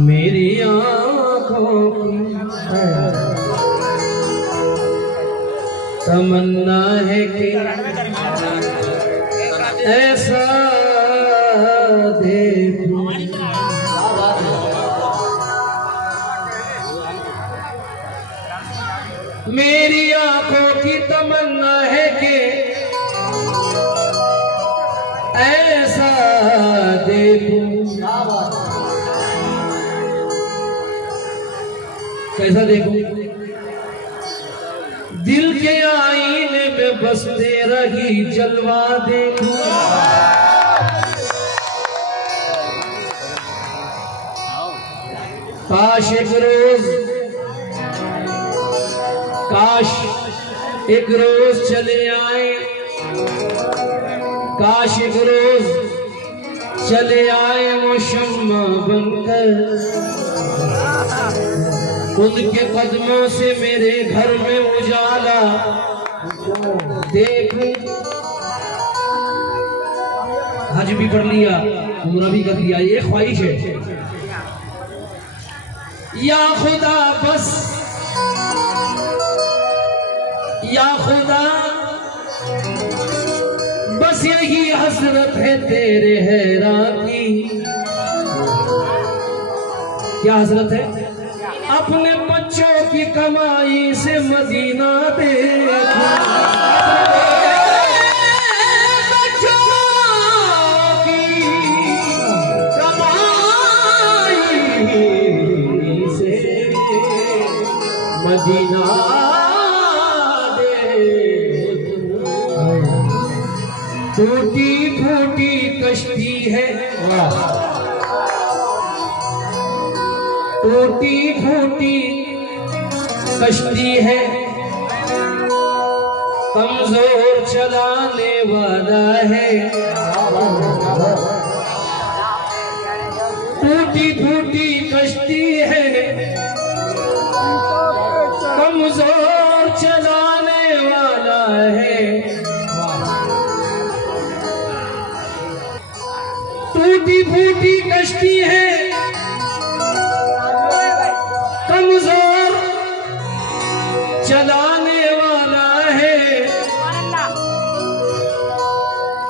मेरी आँखों की तमन्ना है कि ऐसा देखूं। मेरी आँखों की तमन्ना है कि ऐसा देखूं। कैसा देखूं? दिल के आईने में बस तेरा ही जलवा देखूं। काश एक रोज चले आए, काश एक रोज चले आए वो शम्मा बनकर, उनके कदमों से मेरे घर में उजाला देखूं। हज भी पढ़ लिया, उम्रा भी कर लिया, ये ख्वाहिश है। या खुदा बस, या खुदा बस यही हसरत है तेरे हैरान की। क्या हसरत है? अपने बच्चों की कमाई से मदीना देखूं। बच्चों की कमाई से मदीना देखूं। टूटी फूटी कश्ती है, टूटी फूटी कश्ती है, कमजोर चलाने वाला है। टूटी फूटी कश्ती है, कमजोर चलाने वाला है। टूटी फूटी कश्ती है, कमजोर चलाने वाला है,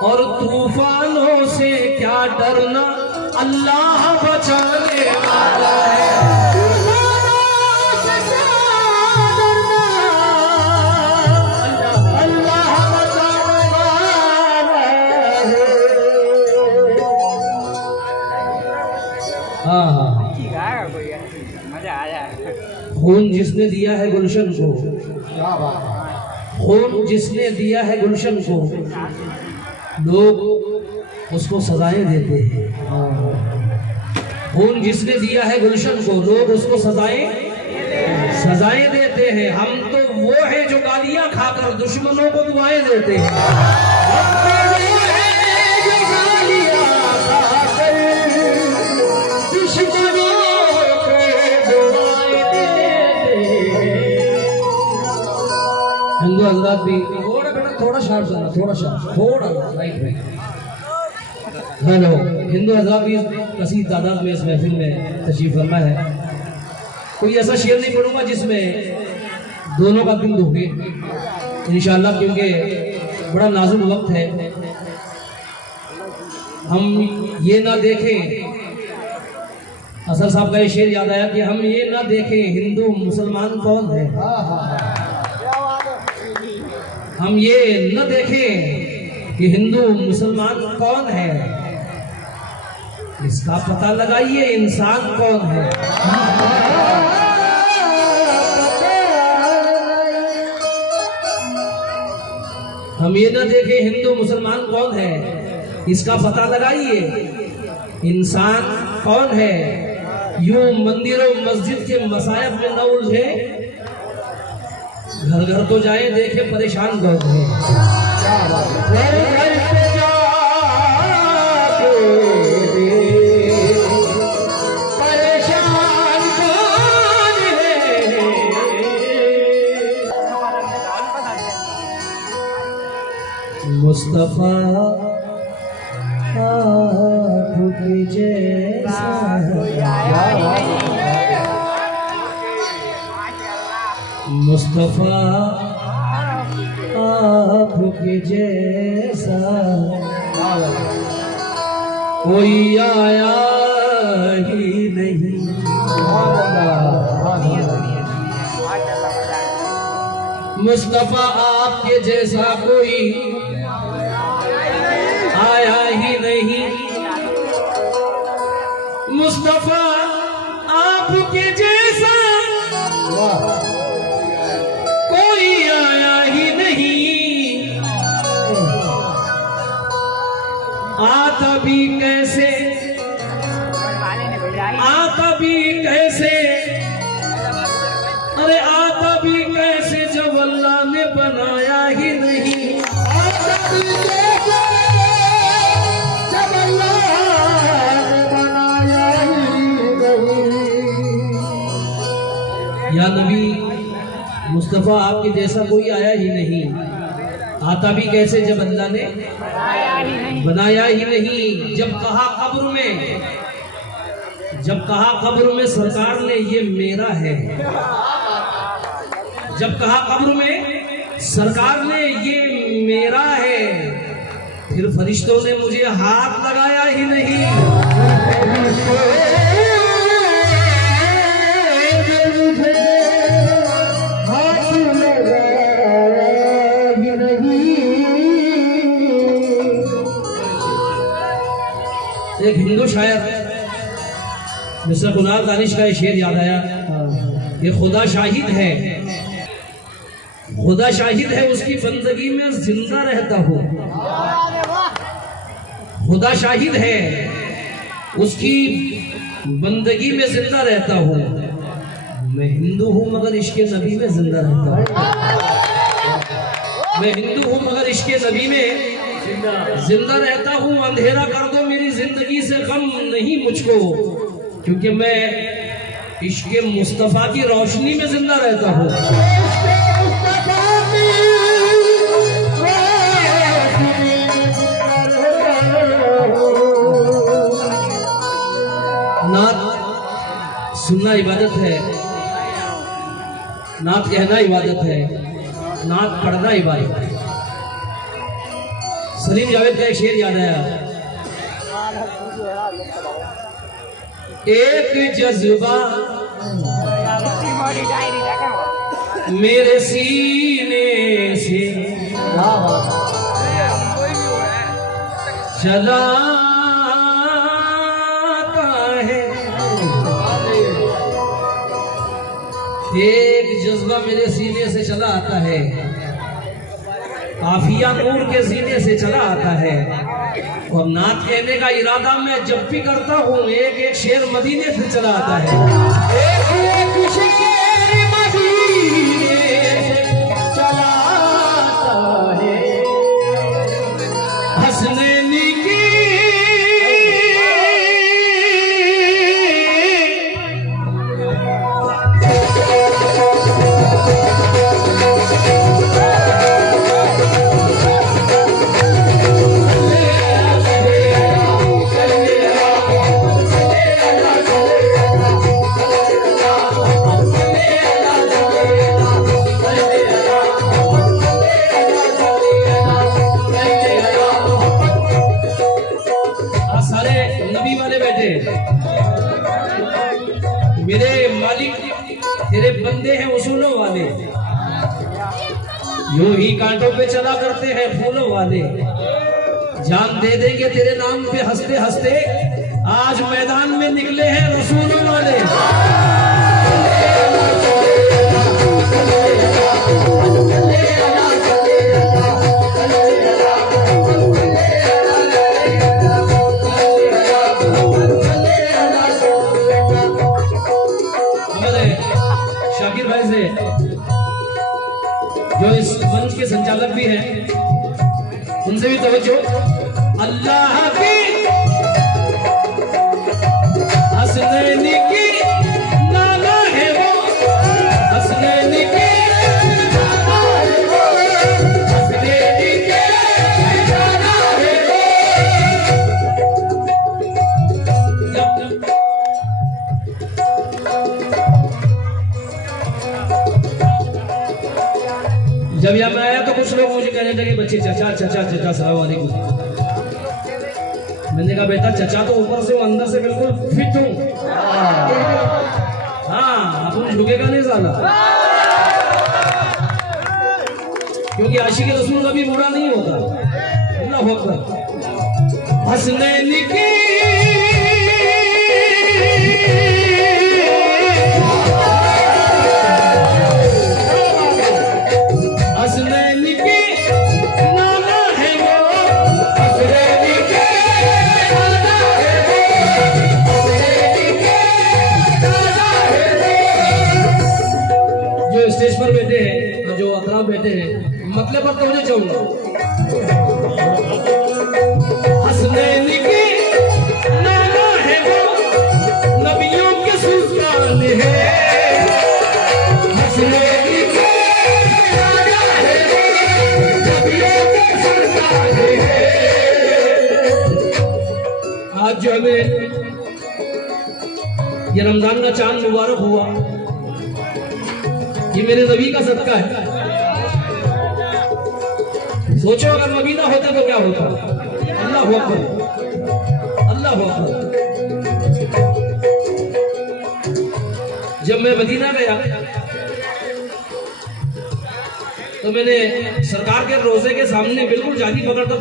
और तूफानों से क्या डरना, अल्लाह बचाने वाला है। तूफानों से क्या डरना, अल्लाह बचाने वाला है। हाँ, मजा आया। खून जिसने दिया है गुलशन को, खून जिसने दिया है गुलशन को, लोग उसको सजाएं देते हैं। खून जिसने दिया है गुलशन को, लोग उसको सजाएं देते हैं। हम तो वो है जो गालियां खाकर दुश्मनों को दुआएं देते हैं। हिंदू हजरात भी थोड़ा बेटा, थोड़ा शार्प चलना, थोड़ा शार्प, थोड़ा राइट में। हेलो, हिंदू हजरात भी कसी तादाद में इस महफिल में तशरीफ फरमा है। कोई ऐसा शेर नहीं पढ़ूंगा जिसमें दोनों का दिल दुखे इंशाअल्लाह, क्योंकि बड़ा नाजुक वक्त है। हम ये ना देखें, असर साहब का ये शेर याद आया कि हम ये ना देखें हिंदू मुसलमान कौन है, हम ये न देखें कि हिंदू मुसलमान कौन है, इसका पता लगाइए इंसान कौन है। हम ये न देखें हिंदू मुसलमान कौन है, इसका पता लगाइए इंसान कौन है। यूं मंदिरों मस्जिद के मसायब में न उलझे, घर घर तो जाए देखे परेशान कौन है। मुस्तफा आपके जैसा मुस्तफा आपके जैसा कोई आया ही नहीं। मुस्तफा आपके जैसा कोई आया ही नहीं। मुस्तफा आपके जैसा कोई आया ही नहीं। आता भी कैसे, आता भी कैसे, अरे आता भी कैसे जब अल्लाह ने बनाया ही नहीं। आता भी कैसे जब अल्लाह ने बनाया ही नहीं। या नबी मुस्तफा आपके जैसा कोई आया ही नहीं। आता भी कैसे जब अल्लाह ने बनाया ही नहीं। जब कहा कब्र में सरकार ने ये मेरा है। जब कहा कब्र में सरकार ने ये मेरा है, फिर फरिश्तों ने मुझे हाथ लगाया ही नहीं। एक हिंदू शायर मिस्टर कुणाल दानिश का शेर याद आया। ये खुदा शाहिद है, खुदा शाहिद है उसकी बंदगी में जिंदा रहता हूँ। खुदा शाहिद है उसकी बंदगी में जिंदा रहता हूँ। मैं हिंदू हूँ मगर इश्क़े नबी में जिंदा रहता हूँ। मैं हिंदू हूँ मगर इश्क़े नबी में जिंदा रहता हूँ। अंधेरा कर दो मेरी जिंदगी से गम नहीं मुझको, क्योंकि मैं इश्क़े मुस्तफ़ा की रोशनी में जिंदा रहता हूँ। नात सुनना इबादत है, नात कहना इबादत है, नात पढ़ना इबादत है। सलीम जावेद का एक शेर याद आया। एक जज्बा मेरे सीने से चलाता है। एक जज्बा मेरे सीने से चला आता है, काफिया नूर के सीने से चला आता है। और नात कहने का इरादा मैं जब भी करता हूँ, एक एक शेर मदीने से चला आता है। एक एक शेर मदीने से चला आता है। हसनैन की मेरे मालिक तेरे बंदे हैं उसूलों वाले, यूं ही कांटों पे चला करते हैं फूलों वाले। जान दे देंगे तेरे नाम पे हंसते हंसते, आज मैदान में निकले हैं रसूलों वाले। शाकिर भाई से जो इस मंच के संचालक भी हैं, उनसे भी तवज्जो। अल्लाह की हसनैन की नाला है वो, हसनैन की नाला है वो, हसनैन के नाला है वो। जब मैं आया तो कुछ लोग मुझे कहने लगे बच्चे चचा चचा चचा सलाम वालेकुम। मैंने कहा बेटा चचा तो ऊपर से अंदर से बिल्कुल फिट हूँ। हाँ तुम झुकेगा नहीं साला, क्योंकि आशिक रसूल कभी बुरा नहीं होता। अल्लाह अकबर। हसनैन की स्टेज पर बैठे हैं, जो अतराम बैठे हैं, मतलब पर तो मुझे चाहूंगा हसनैन के नाना है वो, नबियों के सुल्तान है। हसनैन के नाना है वो, नबियों के सुल्तान है। आज जो हमें ये रमजान का चांद मुबारक हुआ, ये मेरे नबी का सदका है। सोचो अगर नबी ना होता तो क्या होता। अल्लाह अकबर, अल्लाह अकबर। जब मैं मदीना गया तो मैंने सरकार के रोजे के सामने बिल्कुल जाती पकड़ता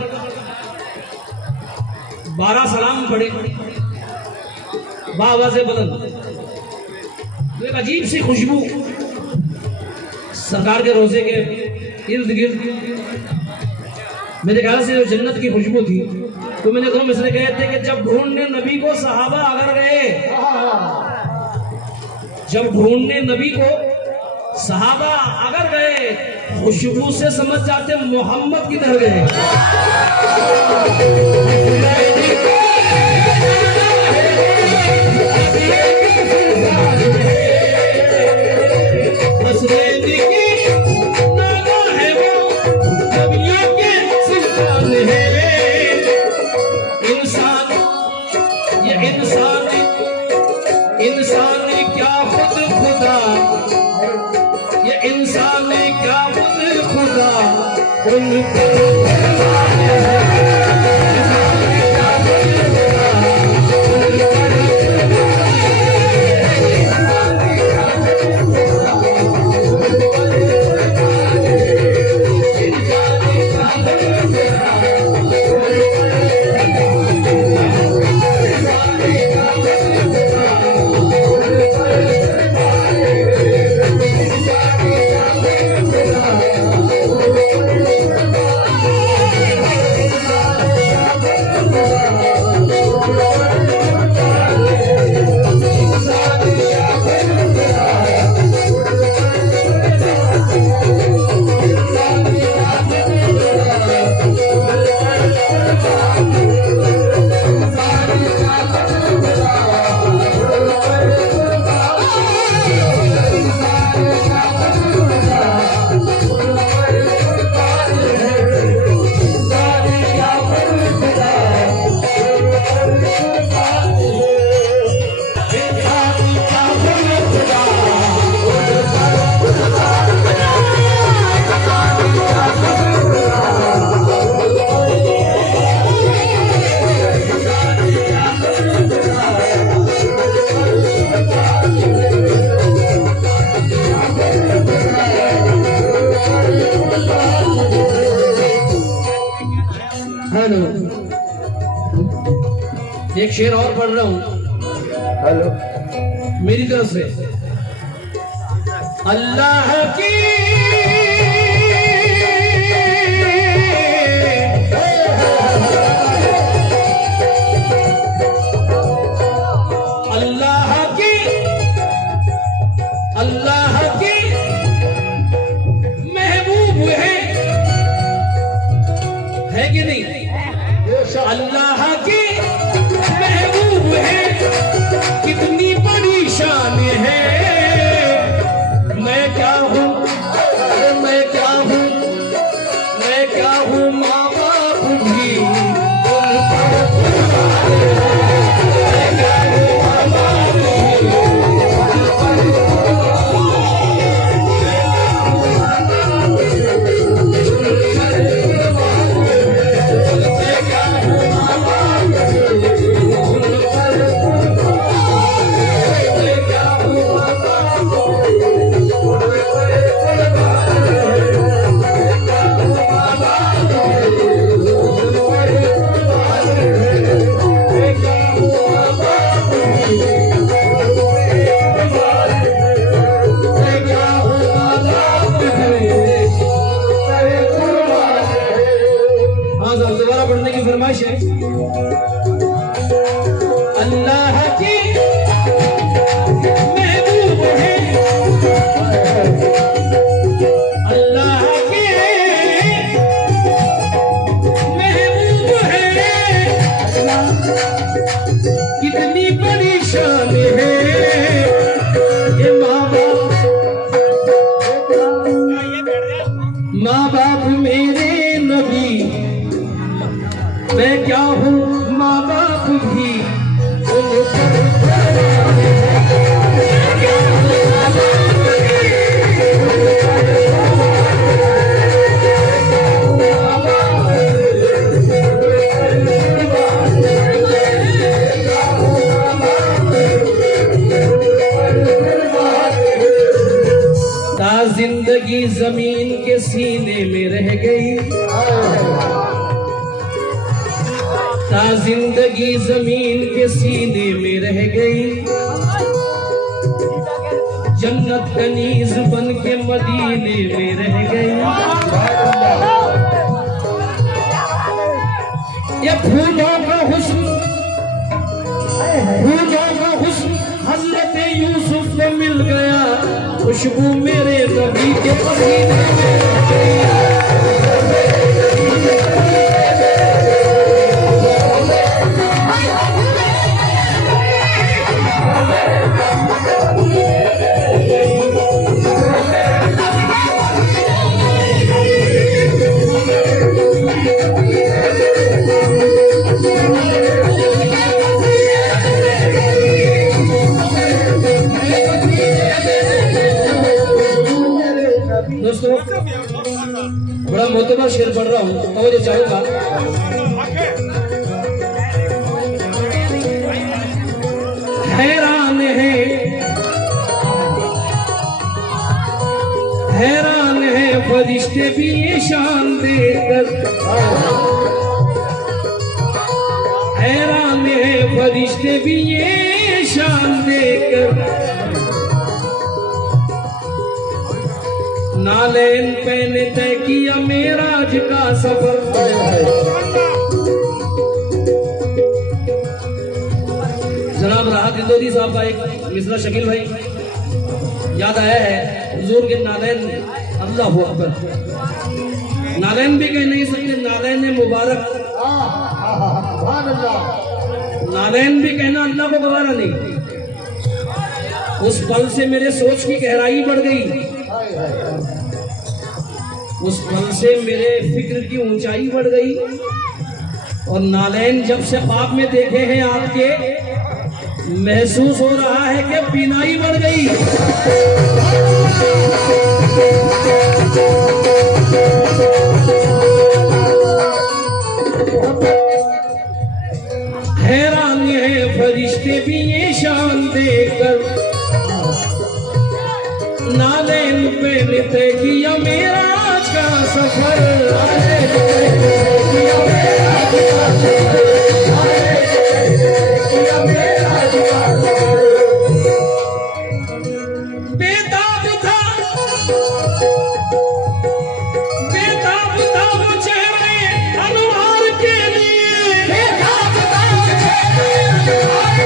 12 सलाम पढ़े बाबा से बुलंद। तो एक अजीब सी खुशबू सरकार के रोजे के इर्द गिर्द, मेरे ख्याल से जो जन्नत की खुशबू थी। तो मैंने तुम इसलिए कहे थे कि जब ढूंढने नबी को सहाबा अगर गए, जब ढूंढने नबी को सहाबा अगर गए, खुशबू से समझ जाते मोहम्मद किधर गए। इंसान क्या खुद खुदा, ये इंसान क्या खुद खुदा, उन पर एक शेर और पढ़ रहा हूं। हेलो, मेरी तरफ से अल्लाह की अल्लाह की महबूब है कि नहीं? अल्लाह की महबूब है, कितनी बड़ी शान है। मैं क्या हूँ कितनी बड़ी शान है ये माँ बाप मेरे नबी, मैं क्या हूँ माँ बाप भी जिंदगी जमीन के सीने में रह गई, ता जिंदगी जमीन के सीने में रह गई, जन्नत कनीज बन के मदीने में रह गई। ये फूलों का हुस्न, फूलों का हुस्न हज़रत यूसुफ को मिल गया, खुशबू मेरे नबी के पसीने में रह गई। दोस्तों बड़ा मोतबर शेर पढ़ रहा हूँ, तो चाहूंगा हैरान है, हैरान है फरिश्ते भी ये शान देकर, हैरान है फरिश्ते भी ये शान देकर, नालैन मैंने तय किया मेराज का सफर। जनाब राहत इंदौरी साहब का एक मिसरा शकील भाई याद आया है, हुजूर के नालैन अल्लाह अकबर, नालैन भी कह नहीं सकते, नालैन मुबारक, नालैन भी कहना अल्लाह को गवारा नहीं। उस पल से मेरे सोच की गहराई बढ़ गई, उस पल से मेरे फिक्र की ऊंचाई बढ़ गई, और नालैन जब से ख्वाब में देखे हैं आपके, महसूस हो रहा है कि बीनाई बढ़ गई। हैरान है फरिश्ते भी ये शान देकर, नालैन पे तय किया मेरा आज का सफर। बेताब था, बेताब था वो चेहरे अनवार के लिए, बेताब था वो चेहरे अनवार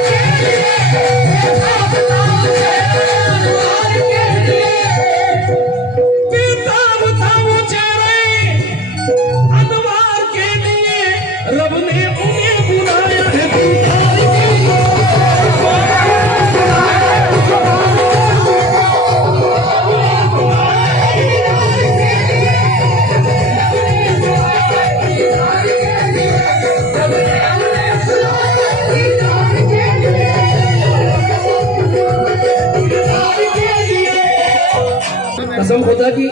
के लिए, बेताब था वो चेहरे अनवार के लिए, बेताब था वो चेहरे अनवार के लिए, रब ने उन्हें बुलाया है पुकार के लिए। कसम खुदा की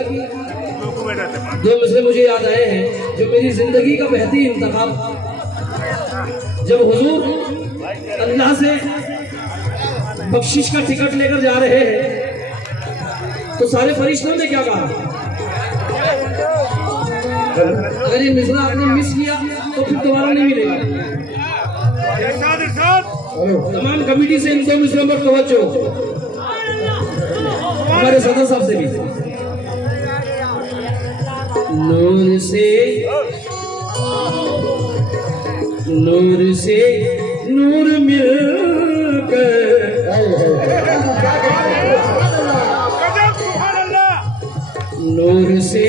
दो मिसरे मुझे याद आए हैं, जो मेरी जिंदगी का बेहतरीन इंतखाब। जब हुजूर अल्लाह से बख्शिश का टिकट लेकर जा रहे हैं, तो सारे फरिश्तों ने क्या कहा, अगर ये मिसरा आपने मिस किया तो फिर दोबारा नहीं मिलेगा। तमाम कमेटी से इन दो मिसरों पर तवज्जो, हमारे सदर साहब से भी। नूर से नूर मिलकर, नूर से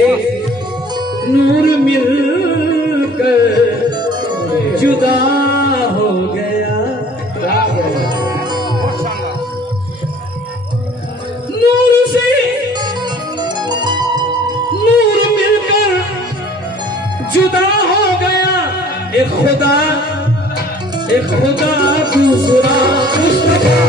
नूर मिलकर जुदा हो एक खुदा दूसरा मुस्तफा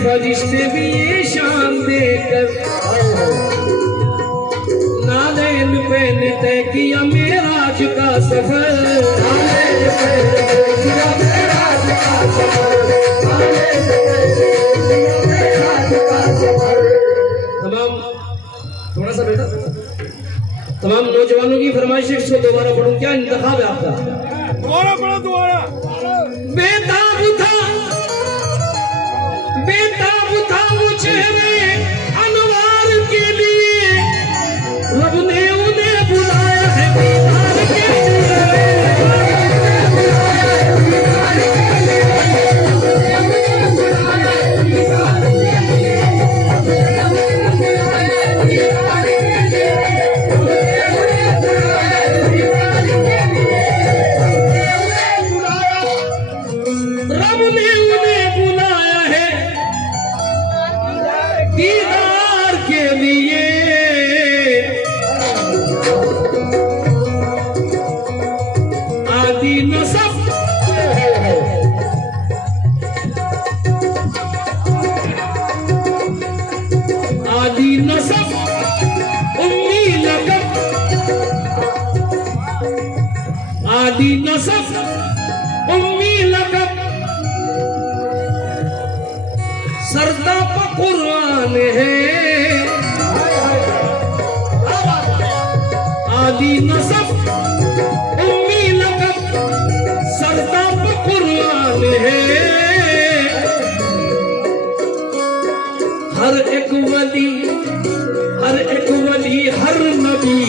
फरिश्ते भी ये शान देकर नादैन पे ने तय किया मेराज का सफर। तमाम थोड़ा सा बेटा तमाम नौजवानों की फरमाइश को दोबारा पढ़ूं, क्या इंतखाब है आपका? दोबारा पढ़ो दोबारा। बेताब था वो चेहरे अनवार के लिए, रब ने उन्हें बुलाया है दीदार के रब ने उन्हें बुलाया है दीदार के लिए। आदि नसब आदि नसब उम्मी लकब, आदि नसब उम्मी लकब, सरदाब कुरान है। आदि नसब उम्मी लकब, सरदाब कुरान है। हर एक वली हर नबी,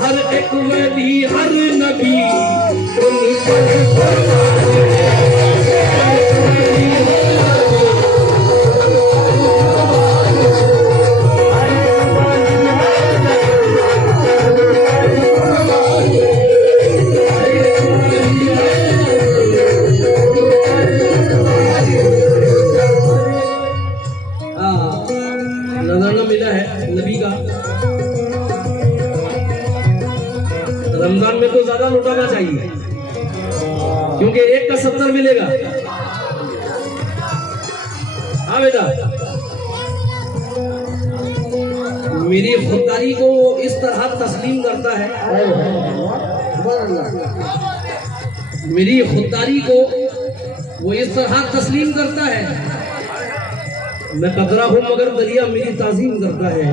हर एक वली हर नबी उन पर कुरान है। नजराना मिला है नबी का। रमजान में तो ज्यादा लुटाना चाहिए क्योंकि एक का 70 मिलेगा। हाँ बेटा, मेरी खुददारी को इस तरह तस्लीम करता है, मेरी खुददारी को वो इस तरह तस्लीम करता है। मैं कतरा हूं मगर दरिया मेरी ताजीम करता है।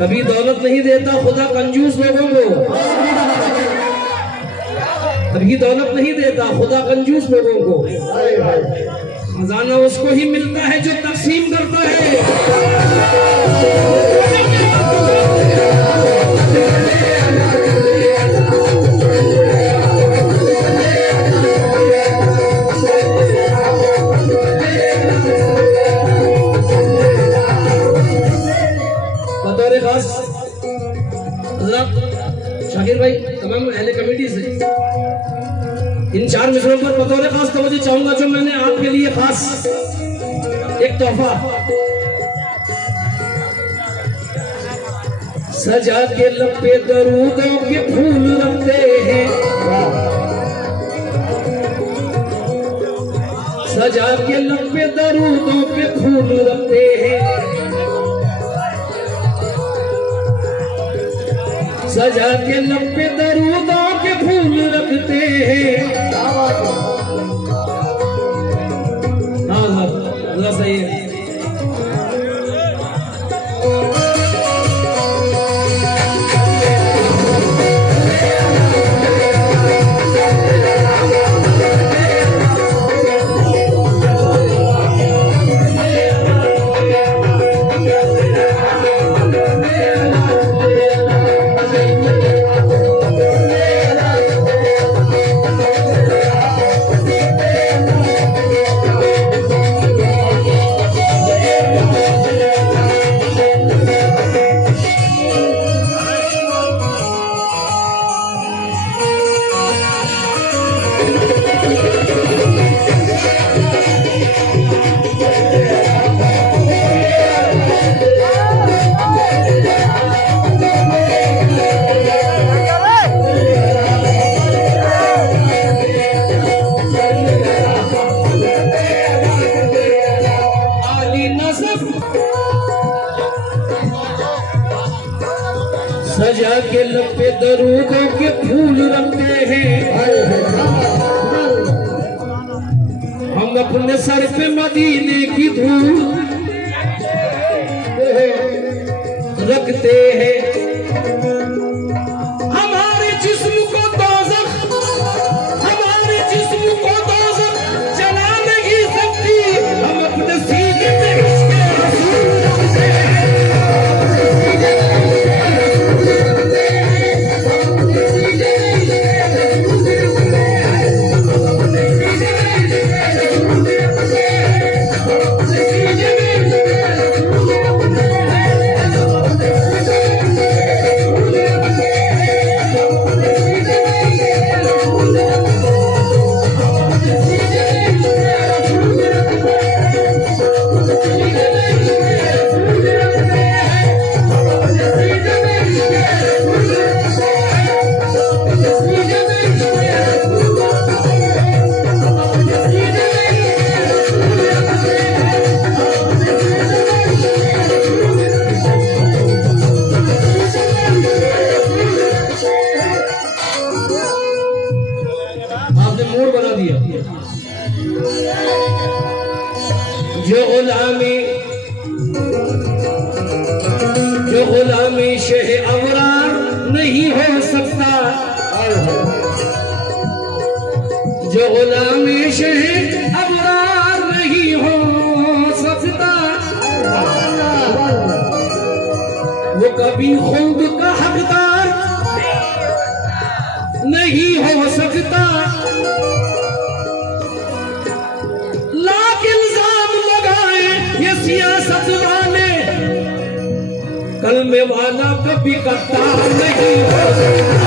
कभी दौलत नहीं देता खुदा कंजूस लोगों को, कभी दौलत नहीं देता खुदा कंजूस लोगों को। खजाना उसको ही मिलता है जो तकसीम करता है। खास शाकिर भाई तमाम अहले कमेटी से इन 4 मिसरों पर बतौर खास तवज्जो चाहूंगा, जो मैंने आपके लिए खास एक तोहफा सजा के लब पे दरूदों के फूल रखते हैं, सजा के लब पे दरूदों के फूल रखते हैं, सजा के लब पे दरूदों के फूल रखते हैं। हाँ हाँ सही है। सजा के लब पे दरूदों के फूल रखते हैं, हम अपने सर पे मदीने की धूल रखते हैं। हमारे जिस्म को दोज़ख, हमारे जिस्म को दोज़ख जला नहीं सकती, हम अपने सीने में इश्क़ रसूल रखते हैं। आपने मूड बना दिया। जो गुलामी शेह अबरार नहीं हो सकता, जो गुलामी शेह अबरार नहीं हो सकता, वो कभी खुद का हकदार नहीं हो सकता। लाख इल्जाम लगाए ये सियासत वाले, कलमे वाला कभी कट्टार नहीं हो सकता।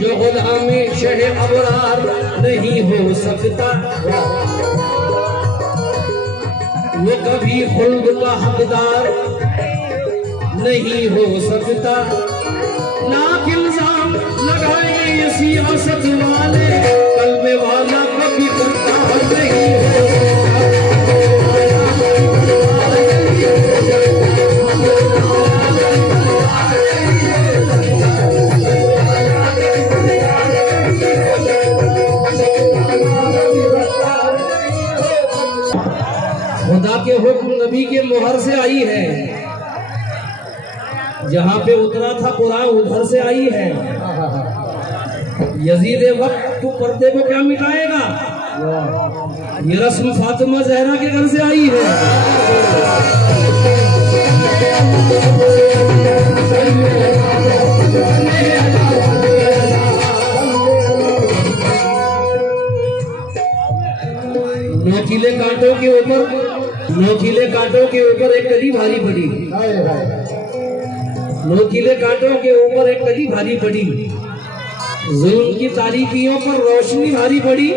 जो गुलामी शेह अबरार नहीं हो सकता, वो कभी खुल्द का हकदार नहीं हो सकता। लाख इल्जाम लगाएंगे ये सियासत वाले, कलमे वाला कभी कट्टार नहीं हो खुदा के हुक्म नबी के मुहर से आई है, जहां पे उतरा था कुरान उधर से आई है। यजीद वक्त तू पर्दे को क्या मिटाएगा, ये रस्म फातिमा जहरा के घर से आई है। नोकीले कांटों के ऊपर एक कली भारी पड़ी, नोकीले कांटों के ऊपर एक कली भारी पड़ी, जुल्म की तारीकियों पर रोशनी भारी पड़ी।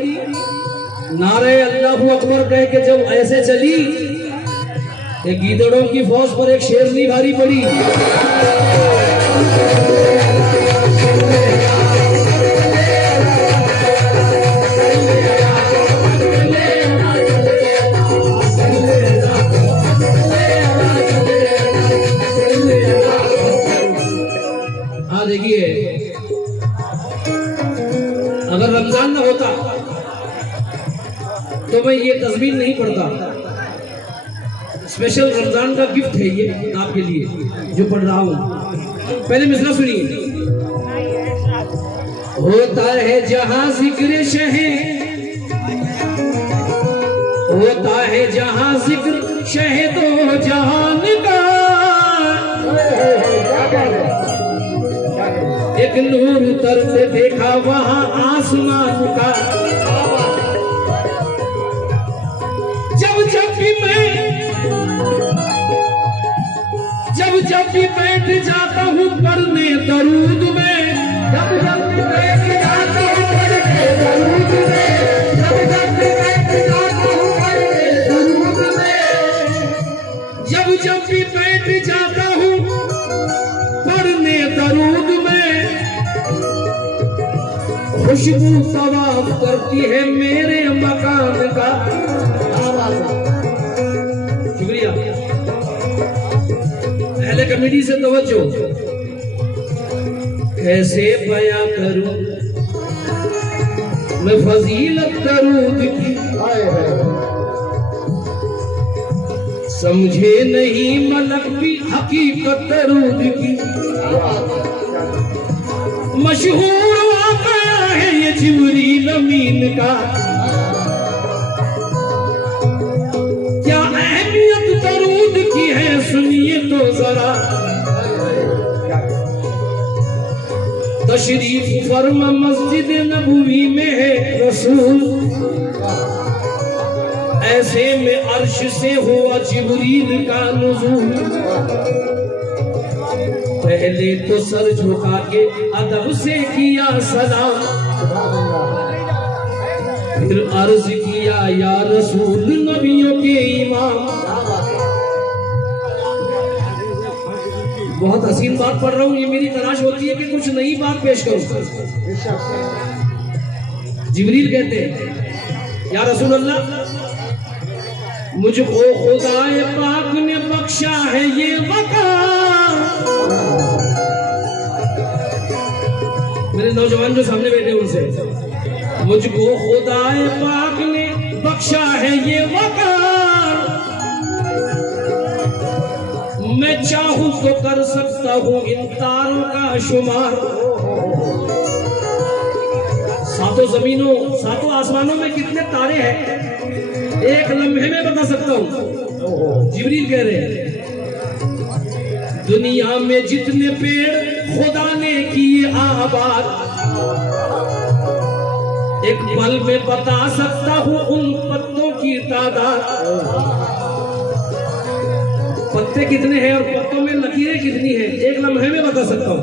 नारे अल्लाहू अकबर कह के जब ऐसे चली, एक गीदड़ों की फौज पर एक शेरनी भारी पड़ी। देखिए, अगर रमजान न होता तो मैं ये तस्वीर नहीं पढ़ता। स्पेशल रमजान का गिफ्ट है ये आपके लिए जो पढ़ रहा हूँ। पहले मिसरा सुनिए। होता है जहां जिक्र शहे, होता है जहां जिक्र शहे दो जहान का, एक नूर उतरते देखा वहां आसमान का। जब भी बैठ जाता हूँ पढ़ने दरूद में, जब भी बैठ जाता हूँ पढ़ने दरूद में, जब भी बैठ जाता हूँ पढ़ने दरूद में, जब भी बैठ जाता हूँ पढ़ने दरूद में, खुशबू तवाफ करती है मेरे मकान का। शुक्रिया। पहले कमेटी से तवज्जो। कैसे बयां करूं मैं फजीलत दरूद की, समझे नहीं मलक भी हकीकत दरूद की। मशहूर वाक़या है ये जिब्रील अमीन का, क्या अहमियत दरूद की है सुनिए तो जरा। तशरीफ फरमा मस्जिद नबवी में है रसूल, ऐसे में अर्श से हुआ जिब्रील का नुज़ूल। पहले तो सर झुका के अदब से किया सलाम, फिर अर्ज किया या रसूल नबियों के इमाम। बहुत हसीन बात पढ़ रहा हूँ, ये मेरी तलाश होती है कि कुछ नई बात पेश करूं। जिब्रील कहते हैं या रसूल अल्लाह, मुझको खुदाए पाक ने बख्शा है ये वक़ार। मेरे नौजवान जो सामने बैठे उनसे, मुझको खुदाए पाक ने बख्शा है ये वक़ार, मैं चाहूं तो कर सकता हूं इन तारों का शुमार। सातों जमीनों सातों आसमानों में कितने तारे हैं एक लम्हे में बता सकता हूं। जिब्रील कह रहे हैं दुनिया में जितने पेड़ खुदा ने किए आबाद, एक पल में बता सकता हूं उन पत्तों की तादाद। पत्ते कितने हैं और पत्तों में लकीरें कितनी हैं एक लम्हे में बता सकता हूं।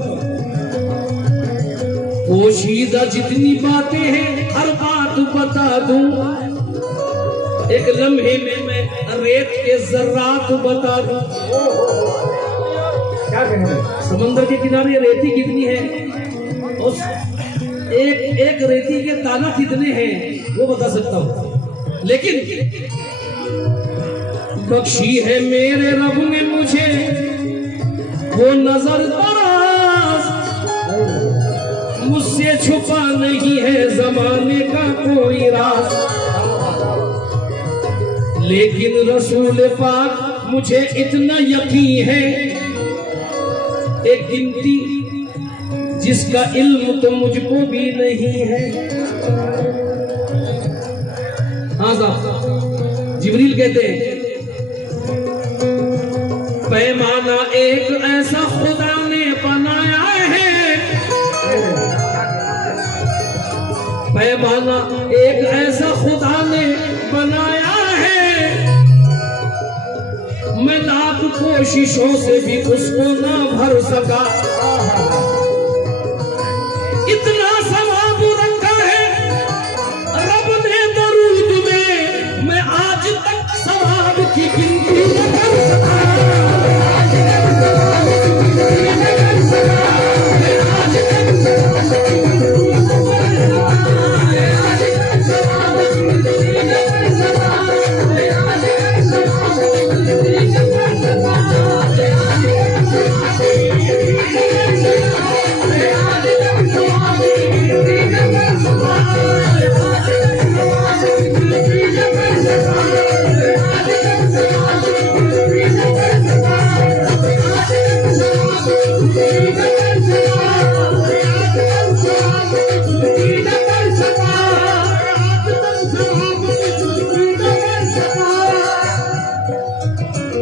पोशीदा जितनी बातें हैं हर बात बता दूं, एक लम्हे में मैं रेत के जर्रात बता दूं। क्या कहना है? समंदर के किनारे रेती कितनी है और एक रेती के दाना कितने हैं वो बता सकता हूं। लेकिन बख्शी है मेरे रब ने मुझे वो नजर दराज, मुझसे छुपा नहीं है जमाने का कोई राज। लेकिन रसूल पाक मुझे इतना यकीन है, एक गिनती जिसका इल्म तो मुझको भी नहीं है। हाँ साहब, जिब्रील कहते हैं पैमाना एक ऐसा खुदा ने बनाया है, पैमाना एक ऐसा खुदा ने बनाया है, मैं लाख कोशिशों से भी उसको ना भर सका। इतना सवाब रखा है रब ने दरूद में, मैं आज तक सवाब की गिनती न कर सका।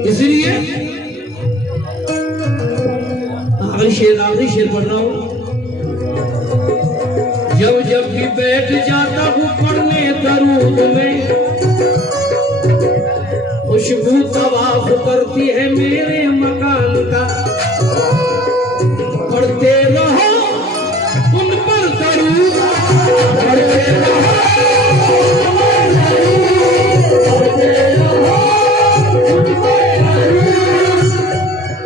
इसलिए आखिरी शेर पढ़ रहा हूं। जब जब भी बैठ जाता हूँ पढ़ने दरूद में, खुशबू तवाफ करती है मेरे मकान का। पढ़ते रहो उन पर दरूद, पढ़ते रहो,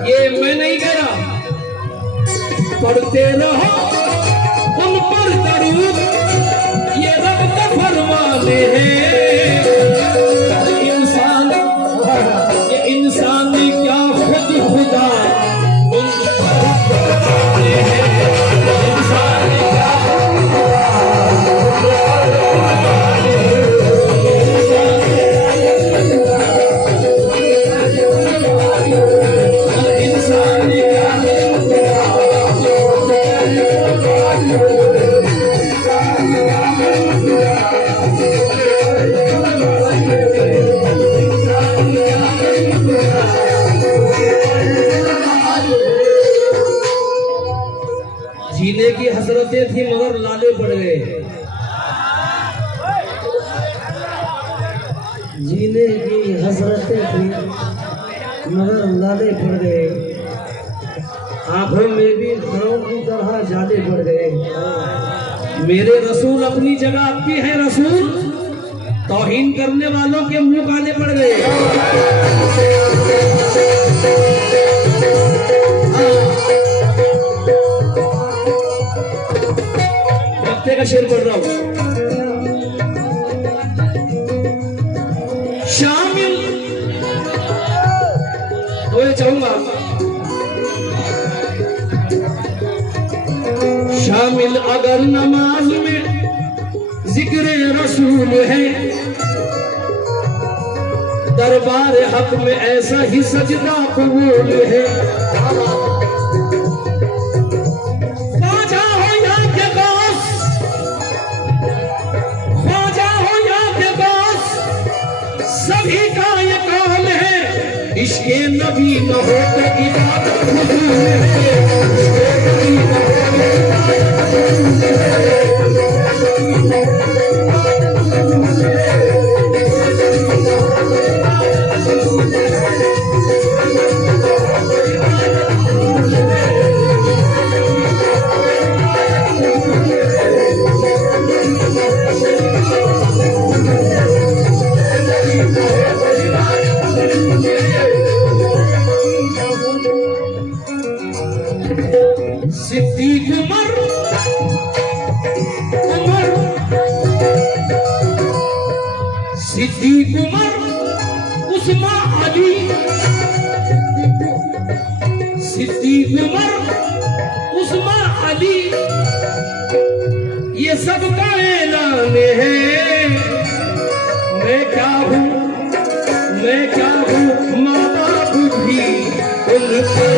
ये मैं नहीं कह रहा, पढ़ते रहो उन पर दरूद, ये रब का फरमाने हैं। इंसान ये इंसान क्या खुद खुदा उन पर फरमाने हैं। इंसान क्या जीने की हसरतें थी मगर लाले पड़ गए। जीने की हसरतें थी मगर लाले पड़ गए, आंखों में भी घरों की तरह जाले पड़ गए। मेरे रसूल अपनी जगह आपकी है रसूल, तौहीन करने वालों के मुंह काले पड़ गए। हफ्ते का शेर पढ़ रहा हूं। शामिल तो ये चाहूंगा, शामिल अगर नमाज में जिक्र रसूल है, दरबार हक में ऐसा ही सजदा कबूल है। ख्वाजा हो या के गौस, ख्वाजा हो या के गौस, सभी का ये काम है। इश्क़े नबी न हो तो इबादत हुजूर है। इश्क़े नबी न हो सिद्दीक उमर, सिद्दीक उमर, उस्मान अली, सिद्दीक उमर, उस्मान अली, ये सब का ऐलान है। मैं क्या हूँ, मैं क्या हूँ, माँ बाप भी उनका